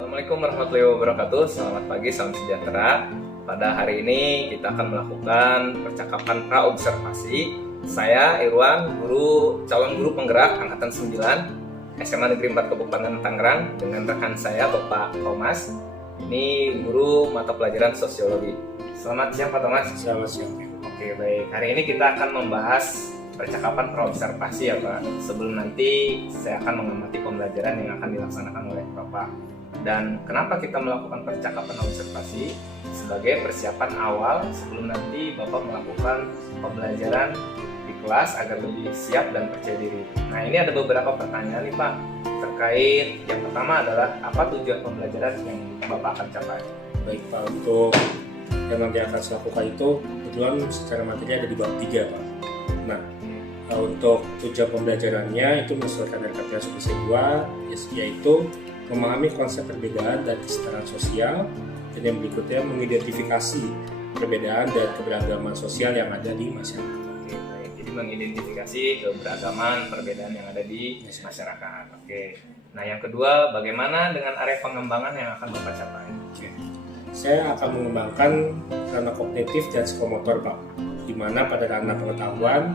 Assalamualaikum warahmatullahi wabarakatuh. Selamat pagi, salam sejahtera. Pada hari ini kita akan melakukan percakapan praobservasi. Saya Irwan, calon guru penggerak angkatan 9 SMA Negeri 4 Kabupaten Tangerang dengan rekan saya Bapak Thomas. Ini guru mata pelajaran sosiologi. Selamat siang Pak Thomas. Selamat siang. Oke, baik. Hari ini kita akan membahas percakapan praobservasi ya Pak. Sebelum nanti saya akan mengamati pembelajaran yang akan dilaksanakan oleh Bapak. Dan kenapa kita melakukan percakapan observasi? Sebagai persiapan awal sebelum nanti Bapak melakukan pembelajaran di kelas agar lebih siap dan percaya diri. Nah, ini ada beberapa pertanyaan nih Pak terkait yang pertama adalah apa tujuan pembelajaran yang Bapak akan capai? Baik Pak, untuk yang nanti akan saya lakukan itu kebetulan secara materi ada di bab 3 Pak. Nah, untuk tujuan pembelajarannya itu menyesuaikan dengan KPS 2, yaitu memahami konsep perbedaan dan kesetaraan sosial, dan yang berikutnya mengidentifikasi perbedaan dan keberagaman sosial yang ada di masyarakat. Oke, baik. Jadi mengidentifikasi keberagaman perbedaan yang ada di masyarakat. Oke. Nah, yang kedua, bagaimana dengan area pengembangan yang akan Bapak capai? Oke. Saya akan mengembangkan ranah kognitif dan psikomotor Pak, di mana pada ranah pengetahuan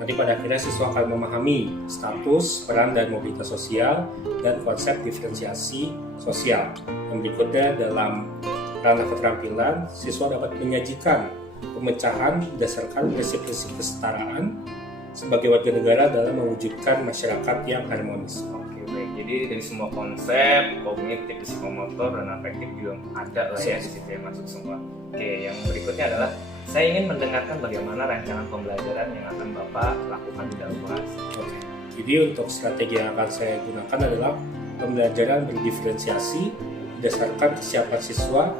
nanti pada akhirnya siswa akan memahami status, peran, dan mobilitas sosial dan konsep diferensiasi sosial. Yang berikutnya dalam ranah keterampilan, siswa dapat menyajikan pemecahan berdasarkan prinsip-prinsip kesetaraan sebagai warga negara dalam mewujudkan masyarakat yang harmonis. Oke, baik. Jadi dari semua konsep, kognitif, psikomotor, dan afektif juga ada lah ya di situ yang masuk semua. Oke, yang berikutnya adalah saya ingin mendengarkan bagaimana rancangan pembelajaran yang akan Bapak lakukan di dalam kelas. Oke. Jadi untuk strategi yang akan saya gunakan adalah pembelajaran berdiferensiasi berdasarkan kesiapan siswa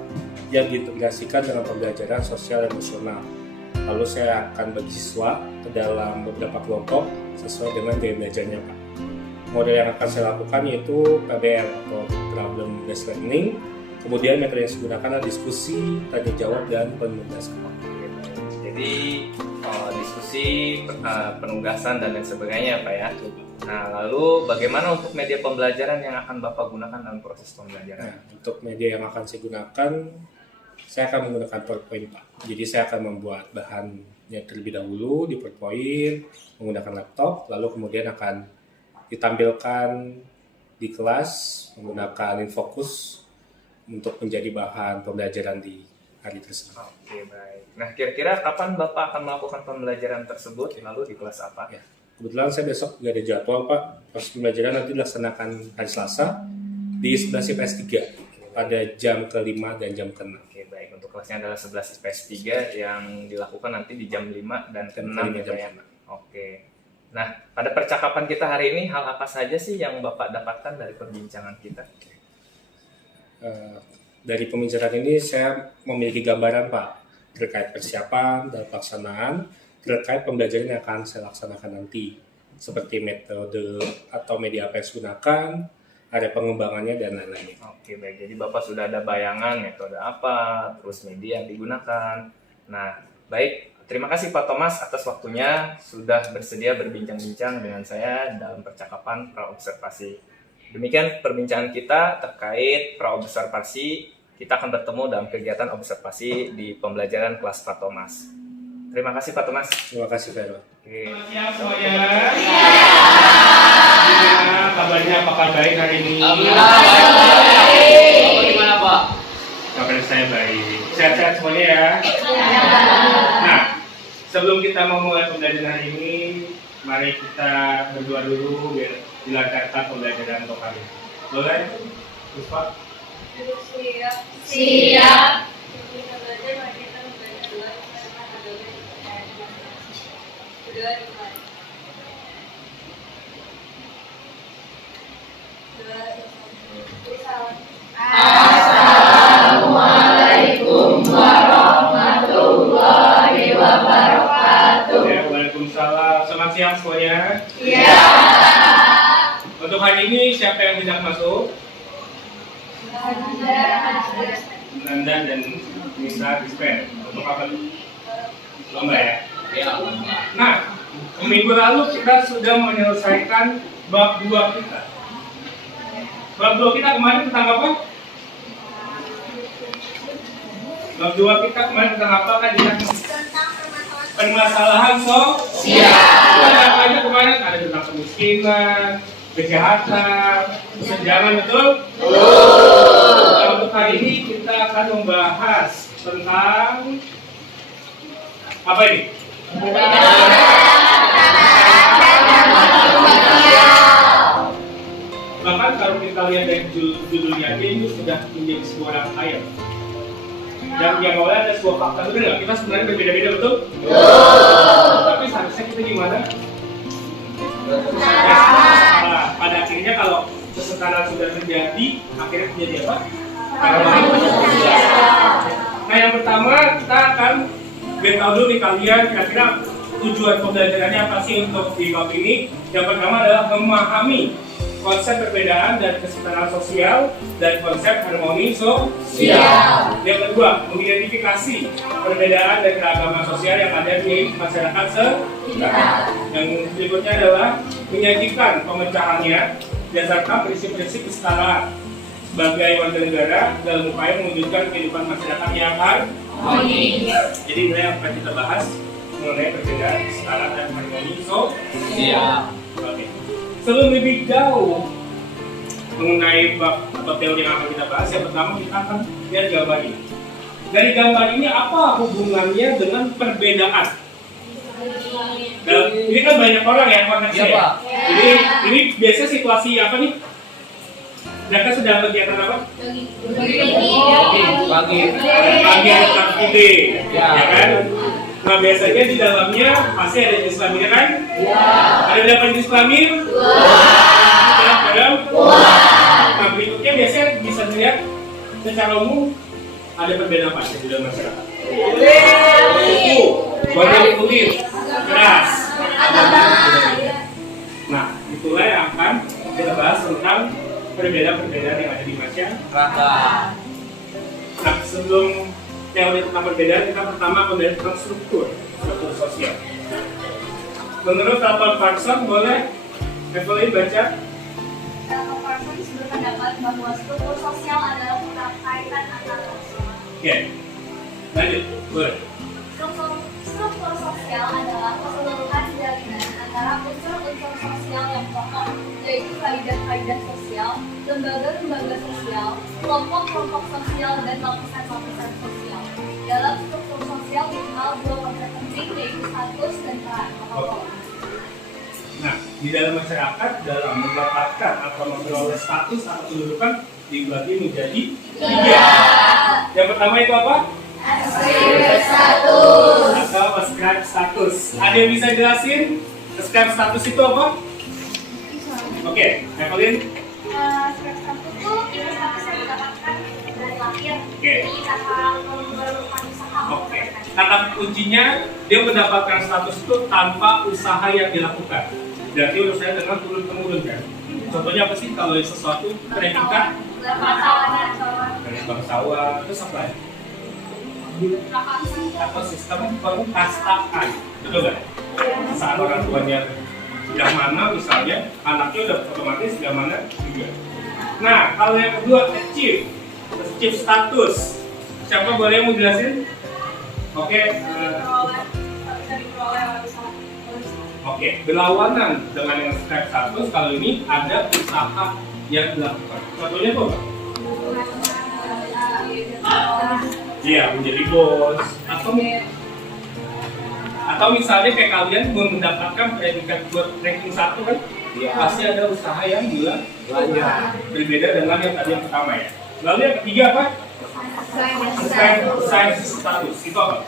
yang diintegrasikan dengan pembelajaran sosial emosional. Lalu saya akan bagi siswa ke dalam beberapa kelompok sesuai dengan gaya belajarnya Pak. Model yang akan saya lakukan yaitu PBL atau Problem Based Learning. Kemudian metode yang saya gunakan adalah diskusi, tanya jawab, dan penugasan. Jadi diskusi, penugasan, dan lain sebagainya Pak ya. Nah, lalu bagaimana untuk media pembelajaran yang akan Bapak gunakan dalam proses pembelajaran? Nah, untuk media yang akan saya gunakan, saya akan menggunakan PowerPoint Pak. Jadi saya akan membuat bahannya terlebih dahulu di PowerPoint menggunakan laptop, lalu kemudian akan ditampilkan di kelas menggunakan InFocus untuk menjadi bahan pembelajaran di hari tersebut. Oke, baik. Nah, kira-kira kapan Bapak akan melakukan pembelajaran tersebut? Lalu di kelas apa? Ya, kebetulan saya besok nggak ada jadwal Pak. Proses pembelajaran nanti dilaksanakan hari Selasa di 11 IPS 3 pada jam ke-5 dan jam ke-6. Oke, baik. Untuk kelasnya adalah 11 IPS 3 yang dilakukan nanti di jam 5 dan ke-6 ya. Oke. Nah, pada percakapan kita hari ini, hal apa saja sih yang Bapak dapatkan dari perbincangan kita? Dari pembicaraan ini saya memiliki gambaran Pak terkait persiapan dan pelaksanaan terkait pembelajaran yang akan saya laksanakan nanti, seperti metode atau media apa yang saya gunakan, ada pengembangannya dan lain-lain. Oke, baik. Jadi Bapak sudah ada bayangan metode apa, terus media yang digunakan. Nah, baik. Terima kasih Pak Thomas atas waktunya sudah bersedia berbincang-bincang dengan saya dalam percakapan praobservasi. Demikian perbincangan kita terkait praobservasi. Kita akan bertemu dalam kegiatan observasi di pembelajaran kelas Pak Thomas. Terima kasih Pak Thomas. Terima kasih Pak Irwan. Oke. Siap semuanya. Gimana kabarnya? Apakah baik hari ini? Bapak gimana Pak? Kabar saya baik. Sehat-sehat semuanya ya. Nah, sebelum kita memulai pembelajaran hari ini, mari kita berdoa dulu biar dilancarkan pembelajaran untuk hari ini. Boleh? Terus Pak? Siap. Assalamualaikum warahmatullahi wabarakatuh. Ya, waalaikumsalam. Selamat siang semuanya. Ya. Untuk hari ini siapa yang tidak masuk? Nanda dan Nisa Dispen. Untuk apa? Lomba ya? Ya. Nah, minggu lalu kita sudah menyelesaikan bab 2 kita. Bab 2 kita kemarin tentang apa? Bab 2 kita kemarin tentang apa kan? Tentang Permasalahan sosial. Ada apa aja kemarin? Ada tentang kemiskinan, kejahatan, kesenjangan, betul? Nah, untuk hari ini kita akan membahas tentang apa ini? Bahkan kalau kita lihat dari judulnya aja ini sudah menjadi sebuah rangkaian. Dan yang awalnya ada sebuah fakta, betul nggak? Kita sebenarnya berbeda-beda, betul? Tapi seharusnya kita gimana? Nah, pada akhirnya kalau kesetaraan sudah terjadi, akhirnya terjadi apa? Nah, yang pertama kita akan beritahu dulu nih kalian kira-kira tujuan pembelajarannya apa sih untuk di bab ini. Yang pertama adalah memahami konsep perbedaan dan kesetaraan sosial dan konsep harmoni sosial. Yang kedua, mengidentifikasi perbedaan dan keragaman sosial yang ada di masyarakat sekitar. Yang berikutnya adalah menyajikan pemecahannya berdasarkan prinsip-prinsip kesetaraan sebagai warga negara dalam upaya mewujudkan kehidupan masyarakat yang harmoni. Jadi ini yang akan kita bahas mengenai perbedaan, kesetaraan dan harmoni sosial. Oke. Sebelum lebih jauh mengenai bab atau teori yang akan kita bahas, yang pertama kita akan lihat gambar ini. Dari gambar ini apa hubungannya dengan perbedaan? Ini kan banyak orang ya konteksnya. Ya, Pak. Jadi ini biasa situasi apa nih? Mereka sedang kegiatan apa? Pagi atau ide, ya kan? Nah biasanya di dalamnya pasti ada jenis kelaminnya kan? Ada berapa jenis kelamin? Ada? Nah berikutnya biasanya bisa dilihat secara umum ada perbedaan apa di dalam masyarakat? Suku, warna kulit, keras. Nah itulah yang akan kita bahas tentang perbedaan-perbedaan yang ada di masyarakat. Nah sebelum teori tentang perbedaan, kita pertama akan melihat tentang struktur sosial. Menurut Dalton Parson, boleh Evelyn baca? Dalton Parson berpendapat bahwa struktur sosial adalah keterkaitan antar unsur. Oke, lanjut, boleh. Struktur sosial adalah keseluruhan jalinan antara unsur-unsur sosial yang pokok, yaitu kaidah-kaidah sosial, lembaga-lembaga sosial, kelompok-kelompok sosial, dan lapisan-lapisan sosial. Dalam struktur sosial dikenal dua konsep penting, yaitu status dan peran. Nah, di dalam masyarakat, dalam mendapatkan atau memperoleh status atau kedudukan dibagi menjadi tiga. Yang pertama itu apa? Ascribe status. Atau ascribe status. Ada yang bisa jelasin? Ascribe status itu apa? Oke, Evelyn. Ascribe status itu status yang didapatkan dari lahir. Jadi kata memerlukan usaha. Oke. Kata kuncinya dia mendapatkan status itu tanpa usaha yang dilakukan. Berarti urusannya dengan turun temurun kan. Contohnya apa sih kalau sesuatu predikat? Dari bangsawan, terus apa ya? Atau sistem pengkastaan, betul nggak? Saat orang tuanya sudah mana misalnya, anaknya udah otomatis sudah mana juga. Nah, kalau yang kedua achieve status. Siapa boleh mau jelasin? Oke, berlawanan dengan yang ascribe status. Kalau ini ada usaha yang dilakukan. Contohnya apa? Iya, menjadi bos atau misalnya kayak kalian mendapatkan predikat buat ranking 1 kan? Iya. Pasti ada usaha yang berbeda dengan yang tadi yang pertama ya. Lalu yang ketiga apa? Assign status. Itu apa?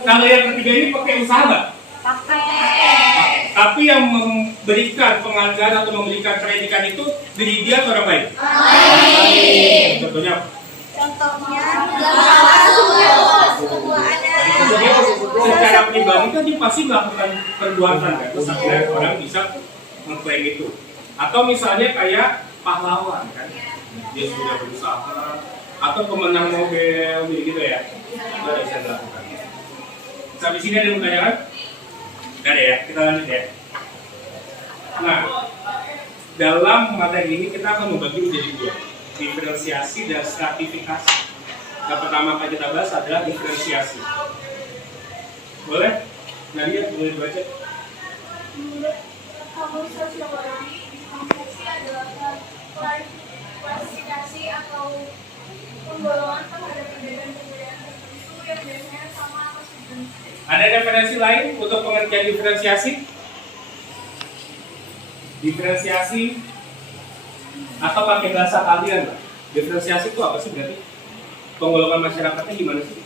Kalau yang ketiga ini pakai usaha nggak? Pakai. Tapi yang memberikan pengajaran atau memberikan predikat itu diri dia atau orang lain? Contohnya apa? Secara pribadi kan dia pasti melakukan perbuatan kan, terus akhirnya orang bisa mengklaim itu. Atau misalnya kayak pahlawan kan, dia sudah berusaha, atau pemenang Nobel gitu ya, itu ada bisa dilakukan. Sampai sini ada yang bertanya? Nggak ada ya, kita lanjut ya. Nah, dalam materi ini kita akan membagi menjadi dua. diferensiasi dan stratifikasi. Yang pertama akan kita bahas adalah diferensiasi. Boleh? Nadia, boleh baca? Menurut kamus sosiologi, diferensiasi adalah klasifikasi atau penggolongan terhadap perbedaan-perbedaan tertentu yang biasanya sama atau sejenis. Ada referensi lain untuk pengertian diferensiasi? Diferensiasi atau pakai bahasa kalian? Diferensiasi itu apa sih berarti? Penggolongan masyarakatnya gimana sih?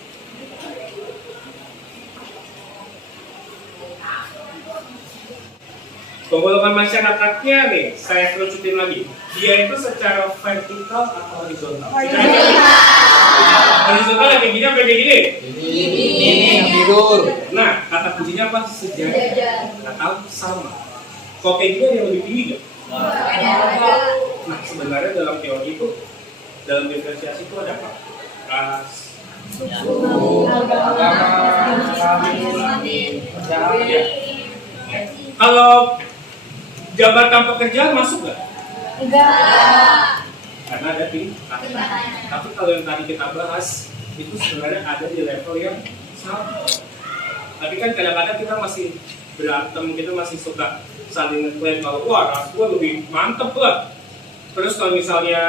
Penggolongan masyarakatnya nih, saya kerucutin lagi. Dia itu secara vertikal atau horizontal? Horizontal yang kayak gini apa kayak gini? Ini yang tidur. Nah, kata kuncinya apa? Sejajar. Atau sama. Kok kayak gini ada yang lebih tinggi nggak? Nah, sebenarnya dalam teori itu, dalam diferensiasi itu ada apa? Ras, ya. Kalau jabatan pekerjaan masuk nggak? Karena ada tingkat. Tapi kalau yang tadi kita bahas itu sebenarnya ada di level yang sama. Tapi kan kadang-kadang kita masih berantem, kita masih suka saling ngeklaim kalau wah ras gua lebih mantep lah. Terus kalau misalnya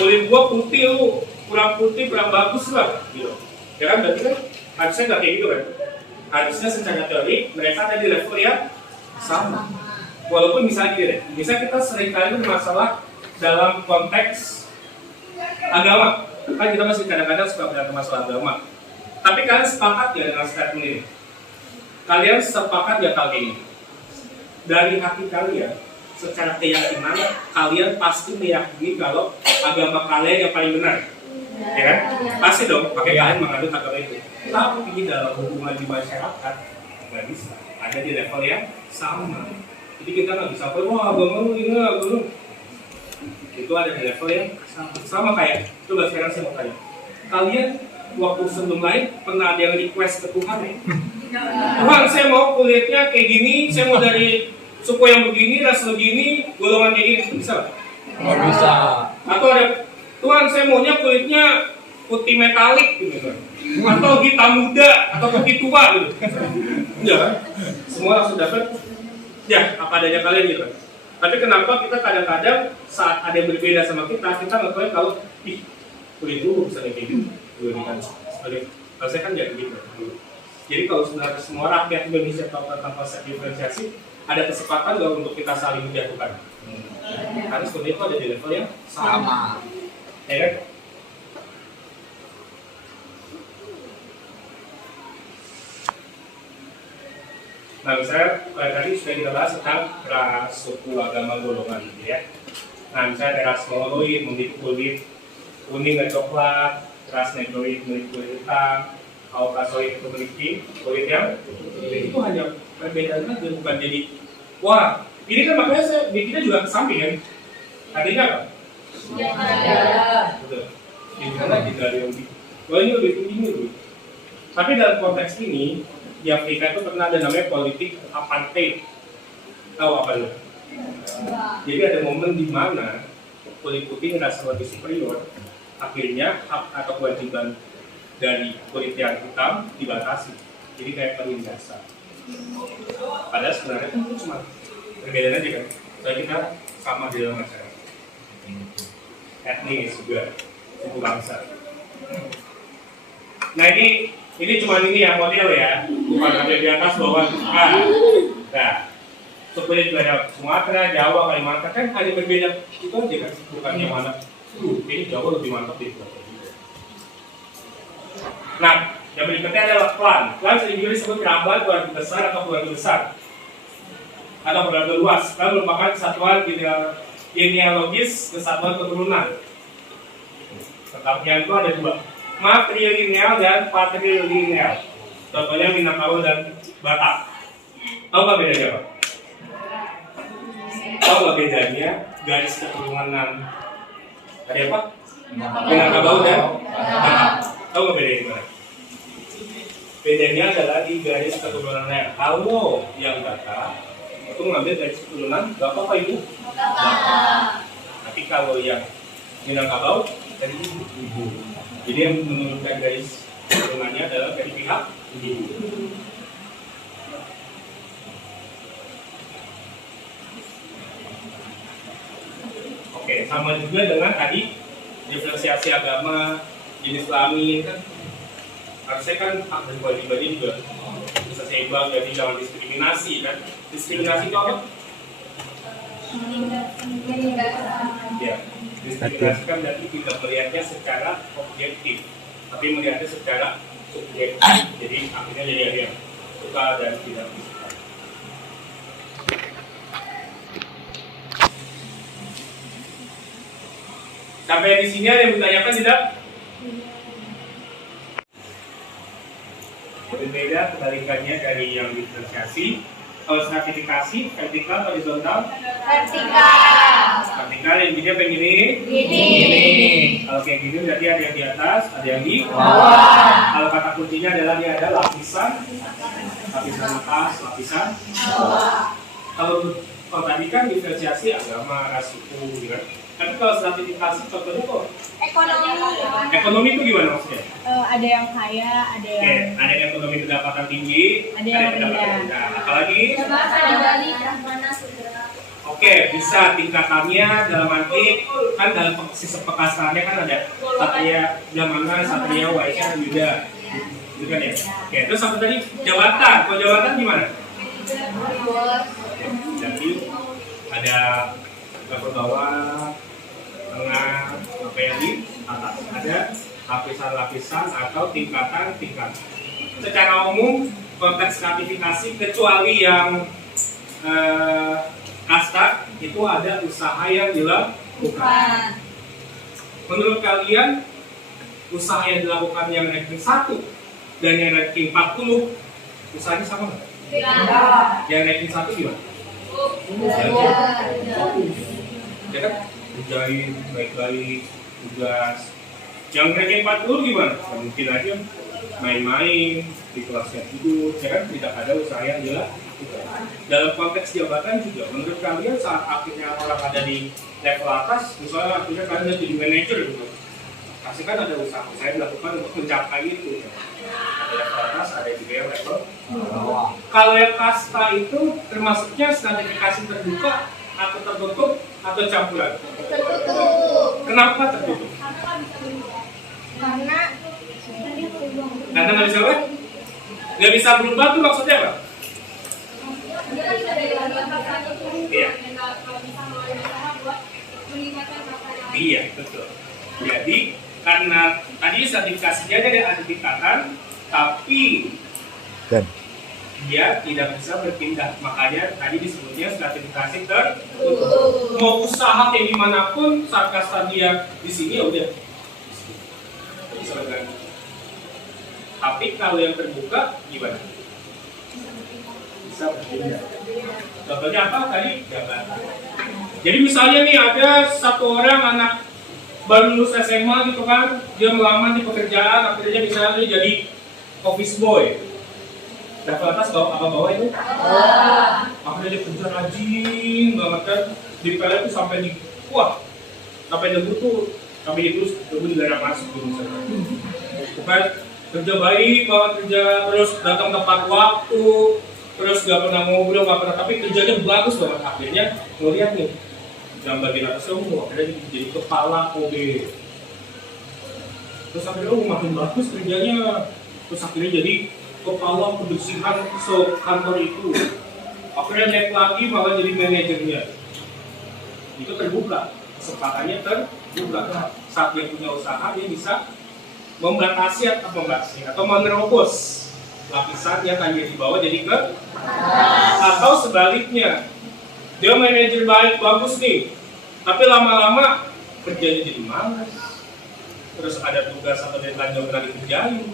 kulit gua putih, lu kurang putih, kurang bagus lah, gitu. Ya kan berarti kan harusnya nggak kayak gitu kan? Harusnya secara teori mereka ada di level yang sama. Walaupun misalnya gini deh, misalnya kita seringkali bermasalah dalam konteks agama, kan kita masih kadang-kadang suka berantem masalah agama. Tapi kalian sepakat ya dengan statement ini? Kalian sepakat ya kali ini? Dari hati kalian, secara keyakinan, kalian pasti meyakini kalau agama kalian yang paling benar. Ya kan? Pasti dong, pakai kalian menganut agama itu. Tapi dalam hubungan di masyarakat, nggak bisa. Ada di level yang sama. Jadi kita nggak bisa, wah agama lu ini, agama lu. Itu ada di level yang sama kayak, coba sekarang saya mau tanya. Kalian waktu sebelum lain pernah ada yang request ke Tuhan ya? Tuhan, saya mau kulitnya kayak gini, saya mau dari suku yang begini, ras begini, golongan kayak gini, bisa nggak? Nggak bisa. Atau ada, Tuhan saya maunya kulitnya putih metalik gitu, atau hitam muda, atau putih tua gitu. Enggak kan? Semua langsung dapat, ya apa adanya kalian gitu kan. Tapi kenapa kita kadang-kadang saat ada yang berbeda sama kita ngetahui kalau ih kulit dulu bisa kayak gitu. Kalau saya kan jadi gitu. Jadi kalau sebenarnya semua rakyat Indonesia tahu tentang konsep diferensiasi, ada kesempatan nggak untuk kita saling menjatuhkan? Karena sebenarnya itu ada di level yang sama. Ya kan? Nah, misalnya tadi sudah kita bahas tentang ras, suku, agama, golongan gitu ya. Nah, misalnya ada ras mongoloid memiliki kulit kuning dan coklat, ras negroid memiliki kulit hitam, kaukasoid itu memiliki kulit yang itu hanya perbedaan aja, bukan jadi wah ini kan makanya saya bikinnya juga ke samping kan. Artinya apa? Betul. Ini karena tidak ada yang wah ini lebih tinggi ini lebih. Tapi dalam konteks ini di Afrika itu pernah ada namanya politik apartheid. Tahu apa itu? Jadi ada momen di mana kulit putih merasa lebih superior, akhirnya hak atau kewajiban dari kulit yang hitam dibatasi. Jadi kayak penindasan. Padahal sebenarnya kan itu cuma perbedaan aja kan. Soalnya kita sama di dalam masyarakat. Etnis juga, suku bangsa. Nah ini cuma ini yang model ya, bukan ada di atas bawah. Nah, sukunya juga ada Sumatera, Jawa, Kalimantan kan ada berbeda itu aja kan, bukan yang mana. Ini Jawa lebih mantap di itu. Nah, yang berikutnya adalah klan. Klan sering juga disebut kerabat, keluarga besar atau keluarga besar atau keluarga luas. Klan merupakan kesatuan genealogis kesatuan keturunan. Tetapnya itu ada dua, matrilineal dan patrilineal. Contohnya Minangkabau dan Batak. Tahu nggak bedanya apa? Tahu nggak bedanya garis keturunan ada apa? Minangkabau dan Batak. Tahu nggak bedanya gimana? Bedanya adalah di garis keturunannya. Kalau yang Batak itu mengambil garis keturunan bapak apa ibu? Bapak. Tapi kalau yang Minangkabau dari ibu. Jadi yang menurunkan garis hubungannya adalah dari pihak ibu. Oke, sama juga dengan tadi diferensiasi agama, jenis kelamin kan harusnya kan hak dan kewajibannya juga bisa seimbang, jadi jangan diskriminasi kan. Diskriminasi itu apa? Ya, diskriminasi kan berarti tidak melihatnya secara objektif, tapi melihatnya secara subjektif. Jadi akhirnya jadi ada yang suka dan tidak suka. Sampai di sini ada yang bertanyakan tidak? Berbeda kebalikannya dari yang diferensiasi. Kalau stratifikasi, vertikal atau horizontal? Vertikal. Vertikal yang gini apa yang gini? Gini. Kalau kayak gini berarti ada yang di atas, ada yang di bawah. Kalau kata kuncinya adalah dia ada lapisan atas, lapisan bawah. Kalau tadi kan diferensiasi agama, ras, suku, gitu kan. Tapi kalau stratifikasi contohnya kok? Ekonomi. Ekonomi itu gimana maksudnya? Ada yang kaya, ada Oke, yang ada yang ekonomi pendapatan tinggi, Ada yang pendapatan rendah. rendah. Apalagi? Sudra. Oke, bisa tingkatannya dalam arti kan dalam sistem pekasarannya kan ada Satria Jamana, Satria Waisya, Yuda, gitu kan ya. Oke, terus satu tadi jabatan. Kalau jabatan gimana? Jadi ada level bawah, tengah, sampai yang di atas. Ada lapisan-lapisan atau tingkatan-tingkatan. Secara umum konteks stratifikasi kecuali yang kasta itu ada usaha yang dilakukan. Menurut kalian usaha yang dilakukan yang ranking 1 dan yang ranking 40 usahanya sama nggak? Yang ranking 1 gimana? Ya kan? Menjahit, baik-baik, tugas. Yang ranking 40 gimana? Ya, mungkin aja main-main di kelasnya tidur, ya kan? Tidak ada usaha yang dilakukan. Dalam konteks jabatan juga, menurut kalian saat akhirnya orang ada di level atas, misalnya akhirnya kalian jadi manajer gitu, pasti kan ada usaha-usaha yang dilakukan untuk mencapai itu. Ada level atas, ada juga yang level bawah. Kalau yang kasta itu termasuknya stratifikasi terbuka atau tertutup atau campuran? Tertutup. Kenapa tertutup? Karena Karena nggak bisa apa? Nggak bisa berubah tuh maksudnya apa? Iya. Iya, betul. Jadi karena tadi sertifikasinya ada tingkatan, tapi dia tidak bisa berpindah. Makanya tadi disebutnya sertifikasi tertutup. Mau usaha kayak gimana pun saat kasta dia di sini ya udah bisa berganti. Tapi kalau yang terbuka gimana? Bisa berpindah. Contohnya apa tadi? Jabatan. Jadi misalnya nih ada satu orang anak baru lulus SMA gitu kan, dia melamar di pekerjaan, akhirnya misalnya dia jadi office boy. Level atas bawah apa bawah itu? Akhirnya dia kerja rajin banget kan, di PL itu sampai di wah, sampai debu tuh sampai itu debu juga masuk gitu misalnya. Bukan kerja baik banget, kerja terus datang tepat waktu, terus gak pernah ngobrol, gak pernah, tapi kerjanya bagus banget. Akhirnya ngeliat nih yang bagian atas semua, akhirnya jadi kepala OB. Terus akhirnya makin bagus kerjanya, terus akhirnya jadi kepala kebersihan kantor itu. Akhirnya naik lagi malah jadi manajernya. Itu terbuka, kesempatannya terbuka. Saat dia punya usaha dia bisa membatasi atau menerobos lapisan yang tadi di bawah jadi ke atau sebaliknya, dia manajer baik bagus nih, tapi lama-lama kerjanya jadi malas, terus ada tugas atau deadline yang pernah dikerjain,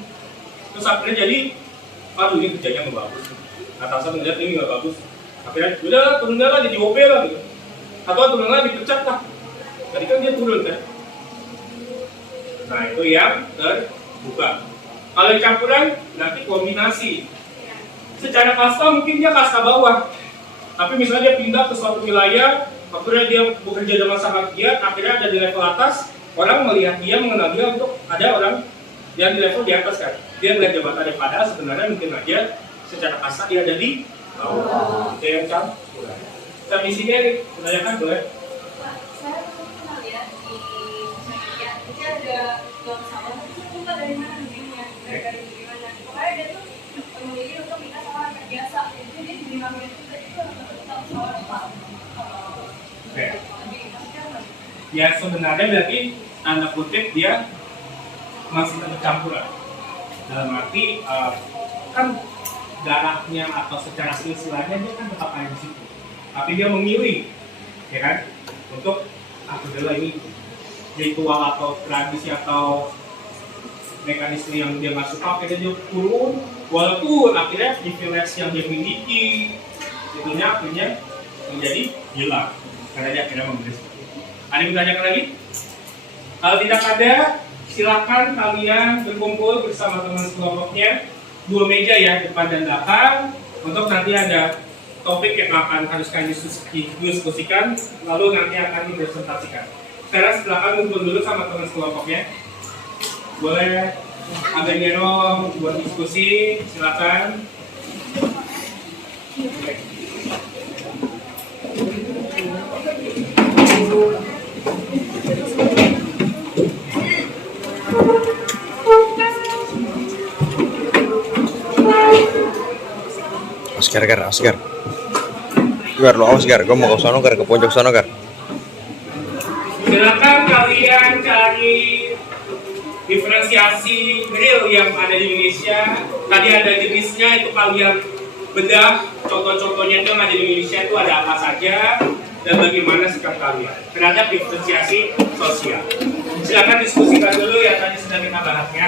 terus akhirnya jadi aduh ini kerjanya nggak bagus, atasan melihat ini nggak bagus, akhirnya udah turun lah jadi OP lah gitu, atau turun lah dipecat lah, tadi kan dia turun kan. Nah itu yang terbuka. Kalau yang campuran berarti kombinasi. Secara kasta mungkin dia kasta bawah, tapi misalnya dia pindah ke suatu wilayah, akhirnya dia bekerja dengan sangat giat, akhirnya ada di level atas, orang melihat dia, mengenal dia untuk ada orang yang di level di atas kan. Dia melihat jabatannya, padahal sebenarnya mungkin aja secara kasar dia ada di bawah. Oke, yang Cam? Kita misinya nih, menanyakan boleh? Saya pernah lihat di media, jadi ada yang sama, itu dari mana begini ya, dari mana. Pokoknya dia tuh memilih untuk nikah sama anak biasa, jadi dia di nama itu tetap sama apa. Oke. Ya sebenarnya berarti tanda kutip dia masih tetap campuran. Dalam arti kan darahnya atau secara silsilahnya dia kan tetap ada di situ. Tapi dia memilih, ya kan, untuk adalah ini ritual atau tradisi atau mekanisme yang dia nggak suka, akhirnya dia turun. Walaupun akhirnya privilege yang dia miliki, itunya akhirnya menjadi hilang karena dia akhirnya memberi. Ada yang ditanyakan lagi? Kalau tidak ada, silakan kalian berkumpul bersama teman kelompoknya, 2 meja ya, depan dan belakang, untuk nanti ada topik yang akan harus kalian diskusikan, lalu nanti akan dipresentasikan. Sekarang silakan kumpul dulu sama teman kelompoknya. Boleh agak nyerong buat diskusi, silakan. Oscar. Gar, lo awas Gar, gue mau ke sono Gar, ke pojok sono Gar. Silakan kalian cari diferensiasi grill yang ada di Indonesia. Tadi ada jenisnya, itu kalian bedah contoh-contohnya itu yang ada di Indonesia itu ada apa saja dan bagaimana sikap kalian terhadap diferensiasi sosial. Silakan diskusikan dulu yang tadi sudah kita bahasnya.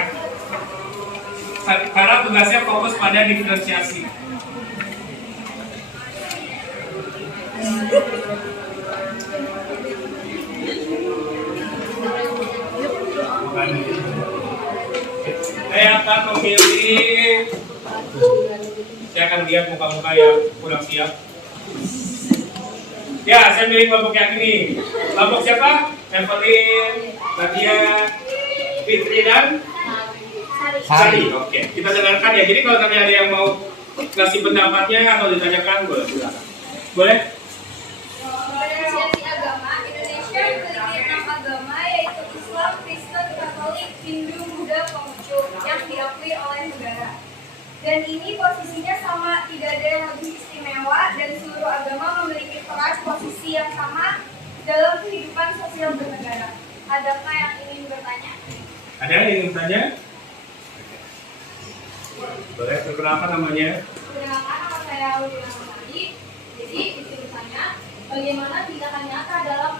Karena tugasnya fokus pada diferensiasi. Saya akan memilih. Saya akan lihat muka-muka yang kurang siap. Ya, saya milih kelompok yang ini. Kelompok siapa? Evelyn, Nadia, Fitri dan Sari. Oke, kita dengarkan ya. Jadi kalau tadi ada yang mau kasih pendapatnya atau ditanyakan, boleh silakan. Boleh? Diferensiasi agama, Indonesia memiliki 6 agama yaitu Islam, Kristen, Katolik, Hindu, Buddha, Konghucu yang diakui oleh negara. Dan ini posisinya sama, tidak ada yang lebih istimewa dan seluruh agama memiliki peran posisi yang sama dalam kehidupan sosial bernegara. Adakah yang ingin bertanya? Ada yang ingin bertanya? Boleh, perkenalkan namanya. Perkenalkan, nama saya Udina Ramadi. Jadi, bertanya, bagaimana tindakan nyata dalam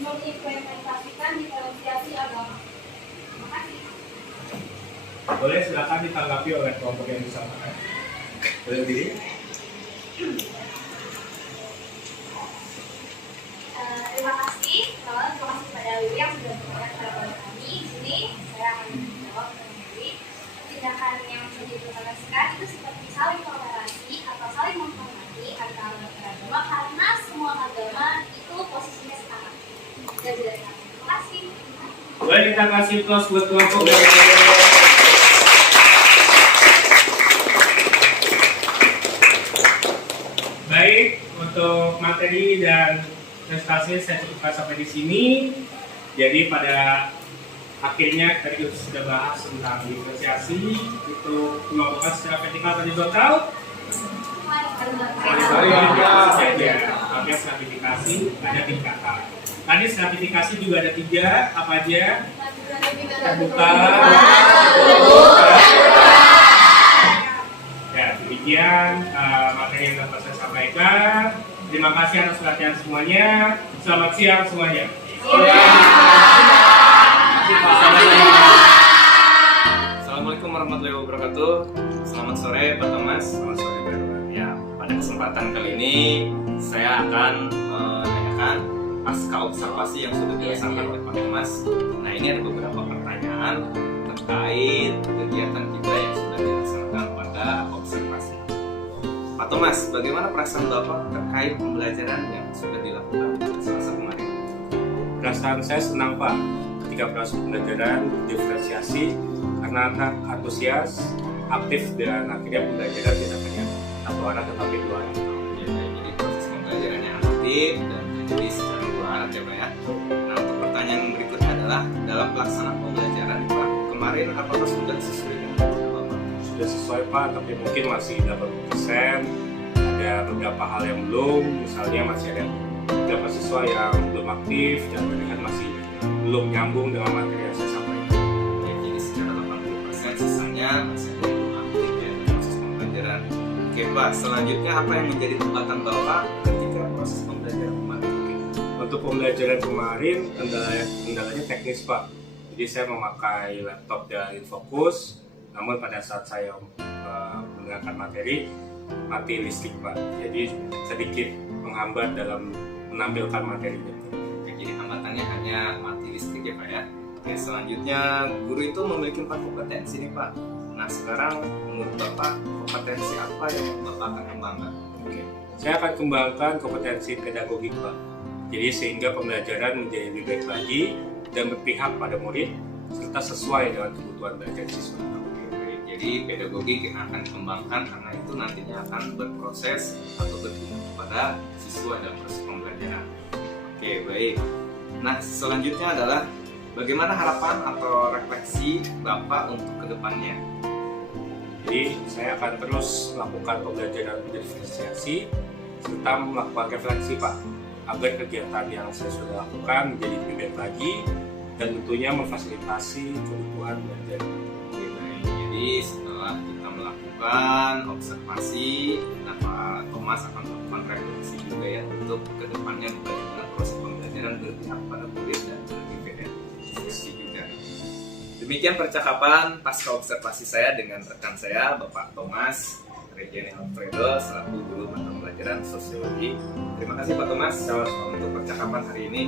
mengimplementasikan diferensiasi agama? Terima kasih. Boleh, silakan ditanggapi oleh kelompok yang disampaikan. Boleh diri? Terima kasih. Terima kasih kepada Willy yang sudah berkomentar pada kami. Di sini saya akan menjawab dengan Willy. Tindakan yang diimplementasikan itu seperti saling toleransi atau saling menghormati antara beragama karena semua agama itu posisinya setara. Dan tidak sama. Terima kasih. Boleh kita kasih plus buat kelompok yang baik, untuk materi dan prestasi saya cukupkan sampai di sini. Jadi pada akhirnya tadi kita sudah bahas tentang diferensiasi, itu pengelompokan secara vertikal dan horizontal. Saja, pakai stratifikasi ada tingkatan. Tadi stratifikasi juga ada 3, apa aja? Terbuka. Ya, demikian materi yang dapat saya sampaikan. Terima kasih atas perhatian semuanya. Selamat siang semuanya. Assalamualaikum warahmatullahi wabarakatuh. Selamat sore Pak Thomas. Selamat sore Pak Irwan. Ya, pada kesempatan kali ini saya akan menanyakan pasca observasi yang sudah dilaksanakan oleh Pak Thomas. Nah, ini ada beberapa pertanyaan terkait kegiatan kita yang sudah dilaksanakan pada observasi. Pak Thomas, bagaimana perasaan Bapak terkait pembelajaran yang sudah dilakukan Selasa kemarin? Perasaan saya senang Pak, sehingga proses pembelajaran diferensiasi karena anak antusias, aktif, dan akhirnya pembelajaran tidak hanya satu anak tetapi dua anak. Ya, jadi proses pembelajarannya aktif dan terjadi secara dua arah ya Pak ya. Nah, untuk pertanyaan berikutnya adalah dalam pelaksanaan pembelajaran Pak kemarin apakah sudah sesuai dengan rencana Bapak? Sudah sesuai Pak, tapi mungkin masih 80%. Ada beberapa hal yang belum, misalnya masih ada beberapa siswa yang belum aktif dan terlihat masih belum nyambung dengan materi yang saya sampaikan. Ya, jadi secara 80% sisanya masih belum aktif ya dalam proses pembelajaran. Oke Pak, selanjutnya apa yang menjadi hambatan Bapak ketika proses pembelajaran kemarin? Untuk pembelajaran kemarin, kendalanya teknis Pak. Jadi saya memakai laptop dari Infocus, namun pada saat saya mendengarkan materi, mati listrik Pak. Jadi sedikit menghambat dalam menampilkan materinya. Oke, jadi hambatannya hanya mati listrik ya Pak ya. Oke, selanjutnya guru itu memiliki 4 kompetensi nih Pak. Nah sekarang menurut Bapak kompetensi apa yang Bapak akan kembangkan? Oke. Saya akan kembangkan kompetensi pedagogik Pak. Jadi sehingga pembelajaran menjadi lebih baik lagi dan berpihak pada murid serta sesuai dengan kebutuhan belajar siswa. Oke, baik. Jadi pedagogik yang akan dikembangkan karena itu nantinya akan berproses atau berguna kepada siswa dalam proses pembelajaran. Oke, baik. Nah, selanjutnya adalah bagaimana harapan atau refleksi Bapak untuk kedepannya? Jadi saya akan terus melakukan pembelajaran diferensiasi serta melakukan refleksi Pak, agar kegiatan yang saya sudah lakukan menjadi lebih baik lagi dan tentunya memfasilitasi kebutuhan belajar. Oke, baik. Jadi setelah kita melakukan observasi, nah Pak Thomas akan melakukan refleksi juga ya untuk kedepannya bagaimana proses pembelajaran berpihak pada murid dan berdifferensiasi juga. Demikian percakapan pasca observasi saya dengan rekan saya Bapak Thomas Reggiani Alfredo selaku guru mata pelajaran sosiologi. Terima kasih Pak Thomas untuk percakapan hari ini.